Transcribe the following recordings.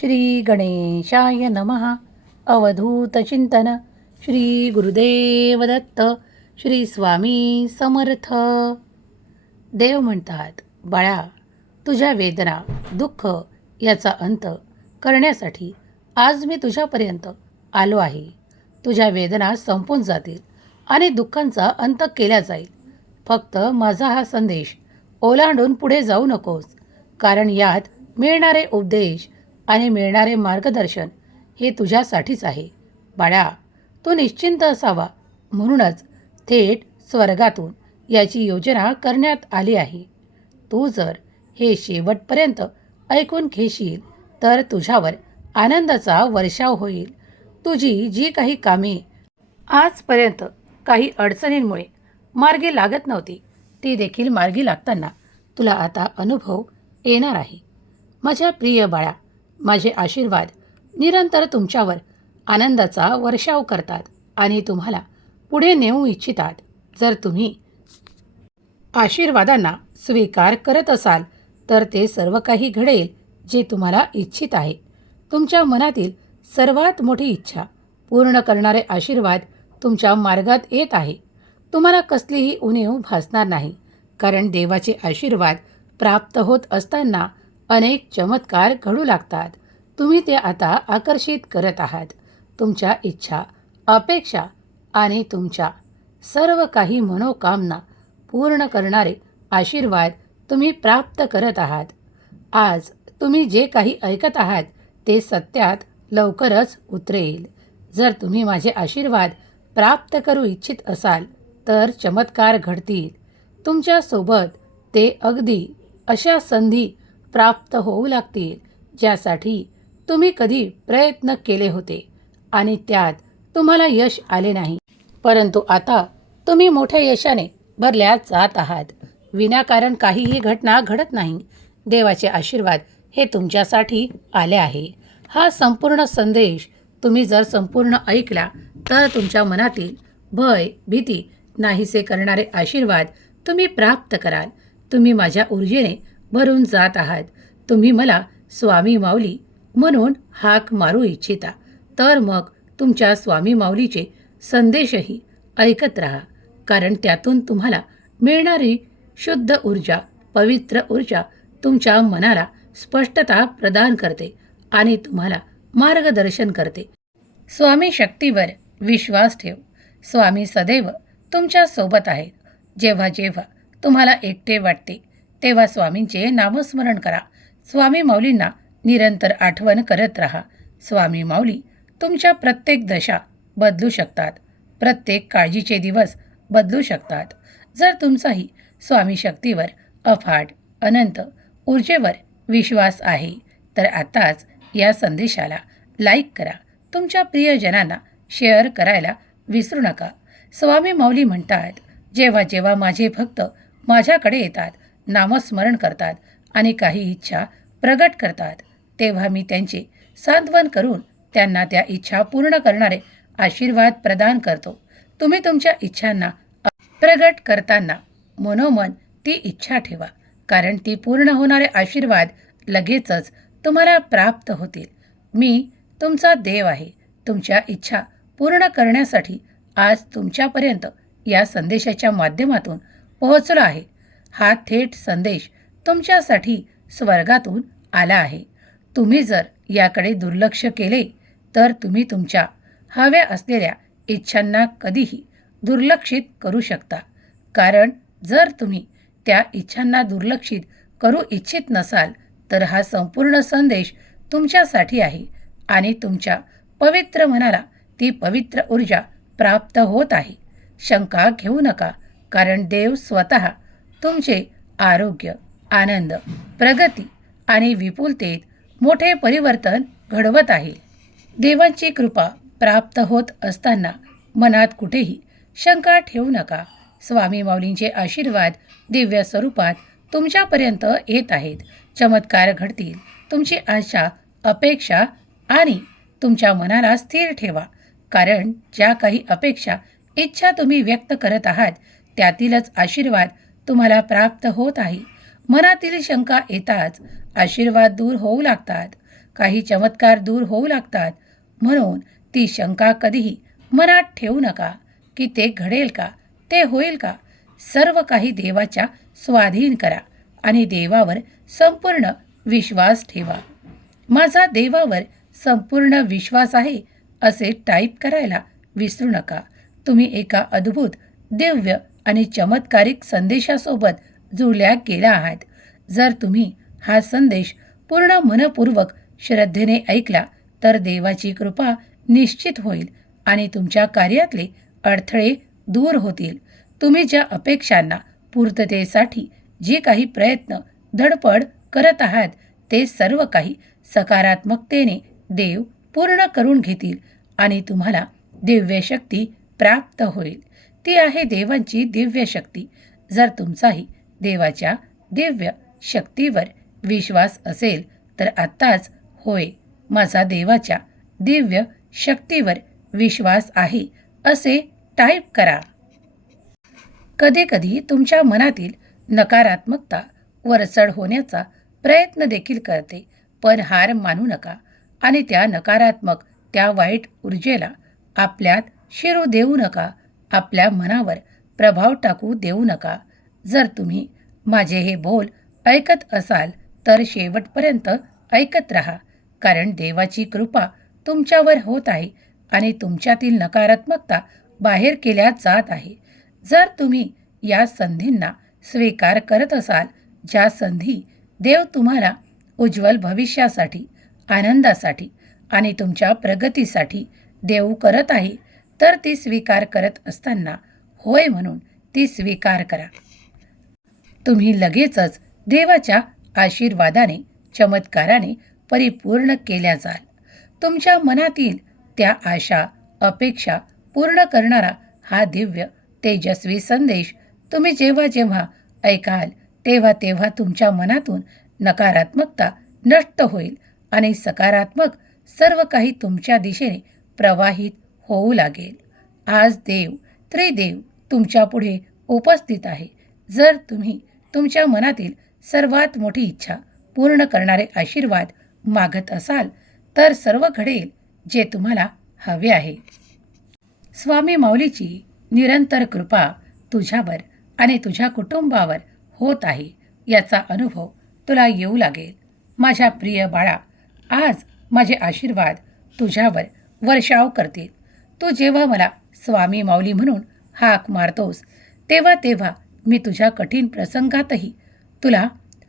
श्री गणेशाय नमः अवधूतचिंतन श्री गुरुदेव दत्त. श्री स्वामी समर्थ. देव म्हणतात बाळा तुझ्या वेदना दुःख याचा अंत करण्यासाठी आज मी तुझ्यापर्यंत आलो आहे. तुझ्या वेदना संपून जातील आणि दुःखांचा अंत केला जाईल. फक्त माझा हा संदेश ओलांडून पुढे जाऊ नकोस. कारण यात मिळणारे उपदेश आणि मिळणारे मार्गदर्शन हे तुझ्यासाठीच आहे. बाळा तू निश्चिंत असावा. म्हणूनच थेट स्वर्गातून याची योजना करण्यात आली आहे. तू जर हे शेवटपर्यंत ऐकून घेशील तर तुझ्यावर आनंदाचा वर्षाव होईल. तुझी जी काही कामे आजपर्यंत काही अडचणींमुळे मार्गी लागत नव्हती ती देखील मार्गी लागताना तुला आता अनुभव येणार आहे. माझ्या प्रिय बाळा माझे आशीर्वाद निरंतर तुमच्यावर आनंदाचा वर्षाव करतात आणि तुम्हाला पुढे नेऊ इच्छितात. जर तुम्ही आशीर्वादांना स्वीकार करत असाल तर ते सर्व काही घडेल जे तुम्हाला इच्छित आहे. तुमच्या मनातील सर्वात मोठी इच्छा पूर्ण करणारे आशीर्वाद तुमच्या मार्गात येत आहे. तुम्हाला कसलीही उणीव भासणार नाही कारण देवाचे आशीर्वाद प्राप्त होत असताना अनेक चमत्कार घडू लागतात. तुम्ही ते आता आकर्षित करत आहात. तुमच्या इच्छा अपेक्षा आणि तुमच्या सर्व काही मनोकामना पूर्ण करणारे आशीर्वाद तुम्ही प्राप्त करत आहात. आज तुम्ही जे काही ऐकत आहात ते सत्यात लवकरच उतरेल. जर तुम्ही माझे आशीर्वाद प्राप्त करू इच्छित असाल तर चमत्कार घडतील. तुमच्यासोबत ते अगदी अशा संधी प्राप्त होऊ लागतील ज्यासाठी तुम्ही कधी प्रयत्न केले होते आणि त्यात तुम्हाला यश आले नाही. परंतु आता तुम्ही मोठ्या यशाने भरल्या जात आहात. विनाकारण काहीही घटना घडत नाही. देवाचे आशीर्वाद हे तुमच्यासाठी आले आहे. हा संपूर्ण संदेश तुम्ही जर संपूर्ण ऐकला तर तुमच्या मनातील भय भीती नाहीसे करणारे आशीर्वाद तुम्ही प्राप्त कराल. तुम्ही माझ्या ऊर्जेने भरून जात आहात. तुम्ही मला स्वामी माऊली म्हणून हाक मारू इच्छिता. तर मग तुमच्या स्वामी माऊलीचे संदेशही ऐकत राहा. कारण त्यातून तुम्हाला मिळणारी शुद्ध ऊर्जा पवित्र ऊर्जा तुमच्या मनाला स्पष्टता प्रदान करते आणि तुम्हाला मार्गदर्शन करते. स्वामी शक्तीवर विश्वास ठेव. स्वामी सदैव तुमच्यासोबत आहेत. जेव्हा जेव्हा तुम्हाला एकटे वाटते तेव्हा स्वामींचे नामस्मरण करा. स्वामी माऊलींना निरंतर आठवण करत राहा. स्वामी माऊली तुमच्या प्रत्येक दशा बदलू शकतात. प्रत्येक काळजीचे दिवस बदलू शकतात. जर तुमचाही स्वामी शक्तीवर अफाट अनंत ऊर्जेवर विश्वास आहे तर आताच या संदेशाला लाईक करा. तुमच्या प्रियजनांना शेअर करायला विसरू नका. स्वामी माऊली म्हणतात जेव्हा जेव्हा माझे भक्त माझ्याकडे येतात नामस्मरण करतात आणि काही इच्छा प्रगट करतात. तेव्हा मी त्यांचे सांत्वन करून त्यांना त्या इच्छा पूर्ण करणारे आशीर्वाद प्रदान करतो. तुम्ही तुमच्या इच्छांना प्रगट करताना मनोमन ती इच्छा ठेवा कारण ती पूर्ण होणारे आशीर्वाद लगेचच तुम्हाला प्राप्त होतील. मी तुमचा देव आहे. तुमच्या इच्छा पूर्ण करण्यासाठी आज तुमच्यापर्यंत या संदेशाच्या माध्यमातून पोहोचलो आहे. हा थेट संदेश तुमच्यासाठी स्वर्गातून आला आहे. तुम्ही जर याकडे दुर्लक्ष केले तर तुम्ही तुमच्या हव्या असलेल्या इच्छांना कधीही दुर्लक्षित करू शकता. कारण जर तुम्ही त्या इच्छांना दुर्लक्षित करू इच्छित नसाल तर हा संपूर्ण संदेश तुमच्यासाठी आहे आणि तुमच्या पवित्र मनाला ती पवित्र ऊर्जा प्राप्त होत आहे. शंका घेऊ नका कारण देव स्वतः तुमचे आरोग्य आनंद प्रगती आणि विपुलतेत मोठे परिवर्तन घडवत आहे. देवांची कृपा प्राप्त होत असताना मनात कुठेही शंका ठेवू नका. स्वामी माऊलींचे आशीर्वाद दिव्य स्वरूपात तुमच्यापर्यंत येत आहेत. चमत्कार घडतील. तुमची आशा अपेक्षा आणि तुमच्या मनाला स्थिर ठेवा. कारण ज्या काही अपेक्षा इच्छा तुम्ही व्यक्त करत आहात त्यातीलच आशीर्वाद तुम्हाला प्राप्त होत आहे. मनातील शंका येताच आशीर्वाद दूर होऊ लागतात. काही चमत्कार दूर होऊ लागतात. म्हणून ती शंका कधीही मनात ठेवू नका. की ते घडेल का? ते होईल का? सर्व काही देवाच्या स्वाधीन करा आणि देवावर संपूर्ण विश्वास ठेवा. माझा देवावर संपूर्ण विश्वास आहे असे टाईप करायला विसरू नका. तुम्ही एका अद्भुत दिव्य आणि चमत्कारिक संदेशासोबत जुळल्या गेल्या आहात. जर तुम्ही हा संदेश पूर्ण मनपूर्वक श्रद्धेने ऐकला तर देवाची कृपा निश्चित होईल आणि तुमच्या कार्यातले अडथळे दूर होतील. तुम्ही ज्या अपेक्षांना पूर्ततेसाठी जे काही प्रयत्न धडपड करत आहात ते सर्व काही सकारात्मकतेने देव पूर्ण करून घेतील आणि तुम्हाला दिव्य शक्ती प्राप्त होईल. ती आहे देवांची दिव्य शक्ती. जर तुमचाही देवाच्या दिव्य शक्तीवर विश्वास असेल तर आत्ताच होय माझा देवाच्या दिव्य शक्तीवर विश्वास आहे असे टाईप करा. कधीकधी तुमच्या मनातील नकारात्मकता वरचढ होण्याचा प्रयत्न देखील करते पण हार मानू नका आणि त्या नकारात्मक त्या वाईट ऊर्जेला आपल्यात शिरू देऊ नका. आपल्या मनावर प्रभाव टाकू देऊ नका. जर तुम्ही माझे हे बोल ऐकत असाल तर शेवटपर्यंत ऐकत राहा. कारण देवाची कृपा तुमच्यावर होत आहे आणि तुमच्यातील नकारात्मकता बाहेर केल्या जात आहे. जर तुम्ही या संधींना स्वीकार करत असाल ज्या संधी देव तुम्हाला उज्ज्वल भविष्यासाठी आनंदासाठी आणि तुमच्या प्रगतीसाठी देऊ करत आहे तर ती स्वीकार करत असताना होय म्हणून ती स्वीकार करा. तुम्ही लगेचच देवाच्या आशीर्वादाने चमत्काराने परिपूर्ण केल्या जाल. तुमच्या मनातील त्या आशा अपेक्षा पूर्ण करणारा हा दिव्य तेजस्वी संदेश तुम्ही जेव्हा जेव्हा ऐकाल तेव्हा तेव्हा तुमच्या मनातून नकारात्मकता नष्ट होईल आणि सकारात्मक सर्व काही तुमच्या दिशेने प्रवाहित होऊ लागेल. आज देव त्रिदेव तुमच्यापुढे उपस्थित आहे. जर तुम्ही तुमच्या मनातील सर्वात मोठी इच्छा पूर्ण करणारे आशीर्वाद मागत असाल तर सर्व घडेल जे तुम्हाला हवे आहे. स्वामी माऊलीची निरंतर कृपा तुझ्यावर आणि तुझ्या कुटुंबावर होत आहे याचा अनुभव तुला येऊ लागेल. माझ्या प्रिय बाळा आज माझे आशीर्वाद तुझ्यावर वर्षाव करतील. तू जेव्हा मला स्वामी माऊली म्हणून हाक मारतोस तेव्हा तेव्हा मी तुझ्या कठीण प्रसंगातही तुला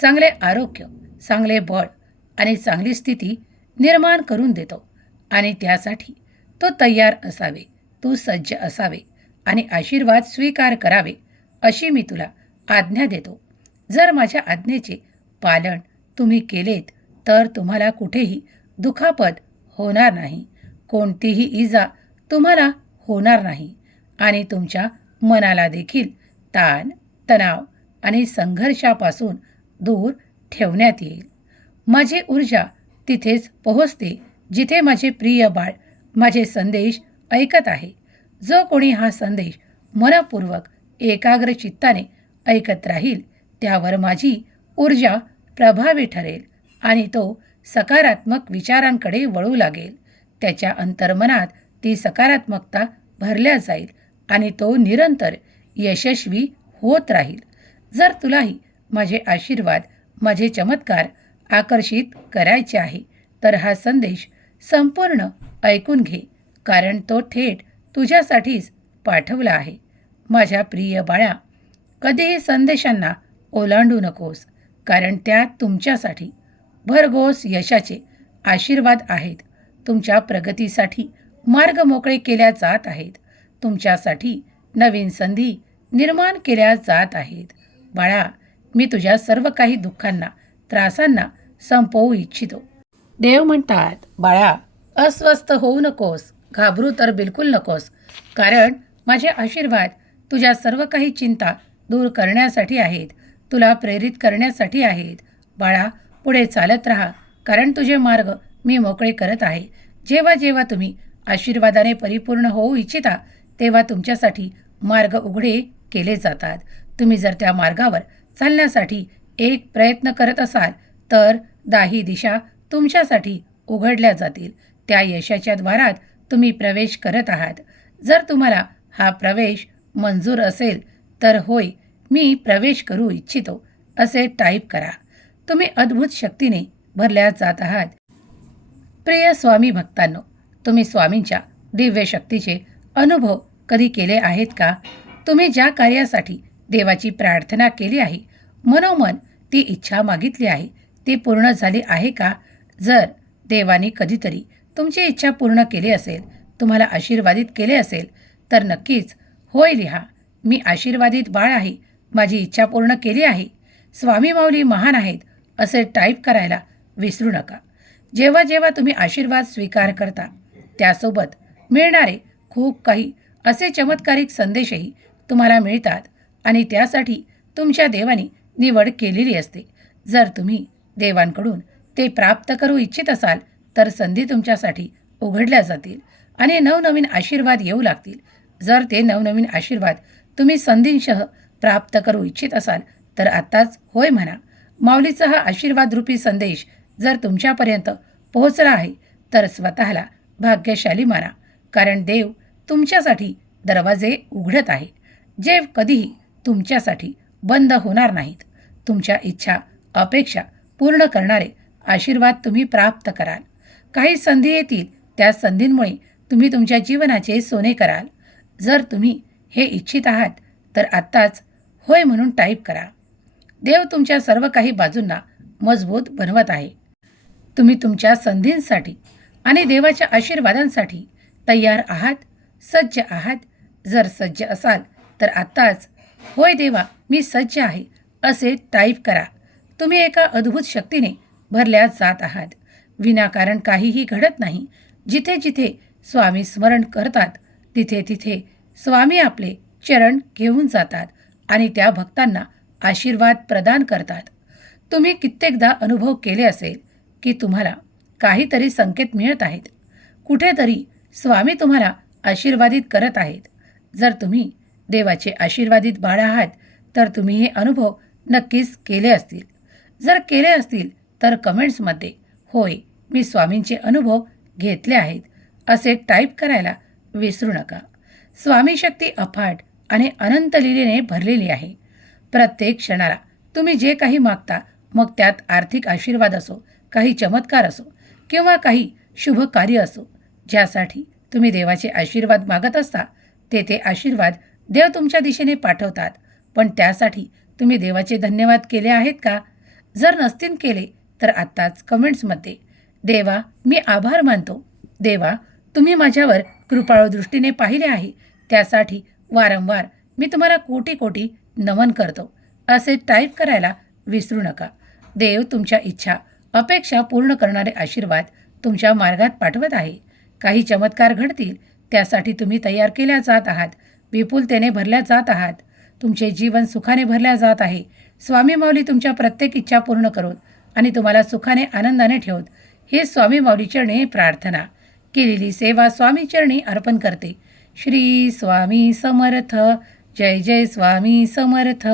चांगले आरोग्य चांगले बळ आणि चांगली स्थिती निर्माण करून देतो आणि त्यासाठी तो तयार असावे तू सज्ज असावे आणि आशीर्वाद स्वीकार करावे अशी मी तुला आज्ञा देतो. जर माझ्या आज्ञेचे पालन तुम्ही केलेत तर तुम्हाला कुठेही दुखापत होणार नाही. कोणतीही इजा तुम्हाला होणार नाही आणि तुमच्या मनाला देखील ताण तणाव आणि संघर्षापासून दूर ठेवण्यात येईल. माझी ऊर्जा तिथेच पोहोचते जिथे माझे प्रिय बाळ माझे संदेश ऐकत आहे. जो कोणी हा संदेश मनपूर्वक एकाग्र चित्ताने ऐकत राहील त्यावर माझी ऊर्जा प्रभावी ठरेल आणि तो सकारात्मक विचारांकडे वळू लागेल. त्याच्या अंतर्मनात ती सकारात्मकता भरल्या जाईल आणि तो निरंतर यशस्वी होत राहील. जर तुलाही माझे आशीर्वाद माझे चमत्कार आकर्षित करायचे आहे तर हा संदेश संपूर्ण ऐकून घे कारण तो थेट तुझ्यासाठीच पाठवला आहे. माझ्या प्रिय बाळा कधीही संदेशांना ओलांडू नकोस कारण त्या तुमच्यासाठी भरघोस यशाचे आशीर्वाद आहेत. तुमच्या प्रगतीसाठी मार्ग मोकळे केल्या जात आहेत. तुमच्यासाठी नवीन संधी निर्माण केल्या जात आहेत. बाळा मी तुझ्या सर्व काही दुःखांना त्रासांना संपवू इच्छितो. देव म्हणतात बाळा अस्वस्थ होऊ नकोस घाबरू तर बिलकुल नकोस. कारण माझे आशीर्वाद तुझ्या सर्व काही चिंता दूर करण्यासाठी आहेत. तुला प्रेरित करण्यासाठी आहेत. बाळा पुढे चालत राहा. कारण तुझे मार्ग मी मोकळे करत आहे. जेव्हा जेव्हा तुम्ही आशीर्वादाने परिपूर्ण होऊ इच्छिता तेव्हा तुमच्यासाठी मार्ग उघडे केले जातात. तुम्ही जर त्या मार्गावर चालण्यासाठी एक प्रयत्न करत असाल तर दाही दिशा तुमच्यासाठी उघडल्या जातील. त्या यशाच्या द्वारात तुम्ही प्रवेश करत आहात. जर तुम्हाला हा प्रवेश मंजूर असेल तर होय मी प्रवेश करू इच्छितो असे टाईप करा. तुम्ही अद्भुत शक्तीने भरल्या जात आहात. प्रिय स्वामी भक्तांनो तुम्ही स्वामींच्या दिव्य शक्तीचे अनुभव कधी केले आहेत का? तुम्ही ज्या कार्यासाठी देवाची प्रार्थना केली आहे मनोमन ती इच्छा मागितली आहे ती पूर्ण झाली आहे का? जर देवाने कधीतरी तुमची इच्छा पूर्ण केली असेल तुम्हाला आशीर्वादित केले असेल तर नक्कीच होय लिहा मी आशीर्वादित बाळ आहे माझी इच्छा पूर्ण केली आहे. स्वामी माऊली महान आहेत असे टाईप करायला विसरू नका. जेव्हा जेव्हा तुम्ही आशीर्वाद स्वीकार करता त्यासोबत मिळणारे खूप काही असे चमत्कारिक संदेशही तुम्हाला मिळतात आणि त्यासाठी तुमच्या देवाने निवड केलेली असते. जर तुम्ही देवांकडून ते प्राप्त करू इच्छित असाल तर संधी तुमच्यासाठी उघडल्या जातील आणि नवनवीन आशीर्वाद येऊ लागतील. जर ते नवनवीन आशीर्वाद तुम्ही संधींसह प्राप्त करू इच्छित असाल तर आत्ताच होय म्हणा. माऊलीचा हा आशीर्वादरूपी संदेश जर तुमच्यापर्यंत पोहोचला आहे तर स्वतःला भाग्यशाली माना कारण देव तुमच्यासाठी दरवाजे उघडत आहे. जे कधीही तुमच्यासाठी बंद होणार नाहीत. तुमच्या इच्छा अपेक्षा पूर्ण करणारे आशीर्वाद तुम्ही प्राप्त कराल. काही संधी येतील त्या संधींमुळे तुम्ही तुमच्या जीवनाचे सोने कराल. जर तुम्ही हे इच्छित आहात तर आत्ताच होय म्हणून टाईप करा. देव तुमच्या सर्व काही बाजूंना मजबूत बनवत आहे. तुम्ही तुमच्या संधींसाठी आणि देवाच्या आशीर्वादांसाठी तयार आहात सज्ज आहात. जर सज्ज असाल तर आत्ताच होय देवा मी सज्ज आहे असे टाईप करा. तुम्ही एका अद्भुत शक्तीने भरल्या जात आहात. विनाकारण काहीही घडत नाही. जिथे जिथे स्वामी स्मरण करतात तिथे तिथे स्वामी आपले चरण घेऊन जातात आणि त्या भक्तांना आशीर्वाद प्रदान करतात. तुम्ही कित्येकदा अनुभव केले असेल की तुम्हाला काहीतरी संकेत मिळत आहेत. कुठेतरी स्वामी तुम्हाला आशीर्वादित करत आहेत. जर तुम्ही देवाचे आशीर्वादित बाळ आहात तर तुम्ही हे अनुभव नक्कीच केले असतील. जर केले असतील तर कमेंट्समध्ये होय मी स्वामींचे अनुभव घेतले आहेत असे टाईप करायला विसरू नका. स्वामी शक्ती अफाट आणि अनंत लिलेने भरलेली आहे. प्रत्येक क्षणाला तुम्ही जे काही मागता मग त्यात आर्थिक आशीर्वाद असो काही चमत्कार असो किंवा काही शुभ कार्य असो ज्यासाठी तुम्ही देवाचे आशीर्वाद मागत असता ते ते आशीर्वाद देव तुमच्या दिशेने पाठवतात. पण त्यासाठी तुम्ही देवाचे धन्यवाद केले आहेत का? जर नसतील केले तर आत्ताच कमेंट्समध्ये देवा मी आभार मानतो. देवा तुम्ही माझ्यावर कृपाळू दृष्टीने पाहिले आहे. त्यासाठी वारंवार मी तुम्हाला कोटी कोटी नमन करतो. असे टाईप करायला विसरू नका. देव तुमच्या इच्छा अपेक्षा पूर्ण करणारे आशीर्वाद तुमच्या मार्गात पाठवत आहे. काही चमत्कार घडतील त्यासाठी तुम्ही तयार केल्या जात आहात. विपुलतेने भरल्या जात आहात. तुमचे जीवन सुखाने भरल्या जात आहे. स्वामी माऊली तुमच्या प्रत्येक इच्छा पूर्ण करून आणि तुम्हाला सुखाने आनंदाने ठेवत हे स्वामी माऊली चरणी प्रार्थना. केलेली सेवा स्वामी चरणी अर्पण करते. श्री स्वामी समर्थ. जय जय स्वामी समर्थ.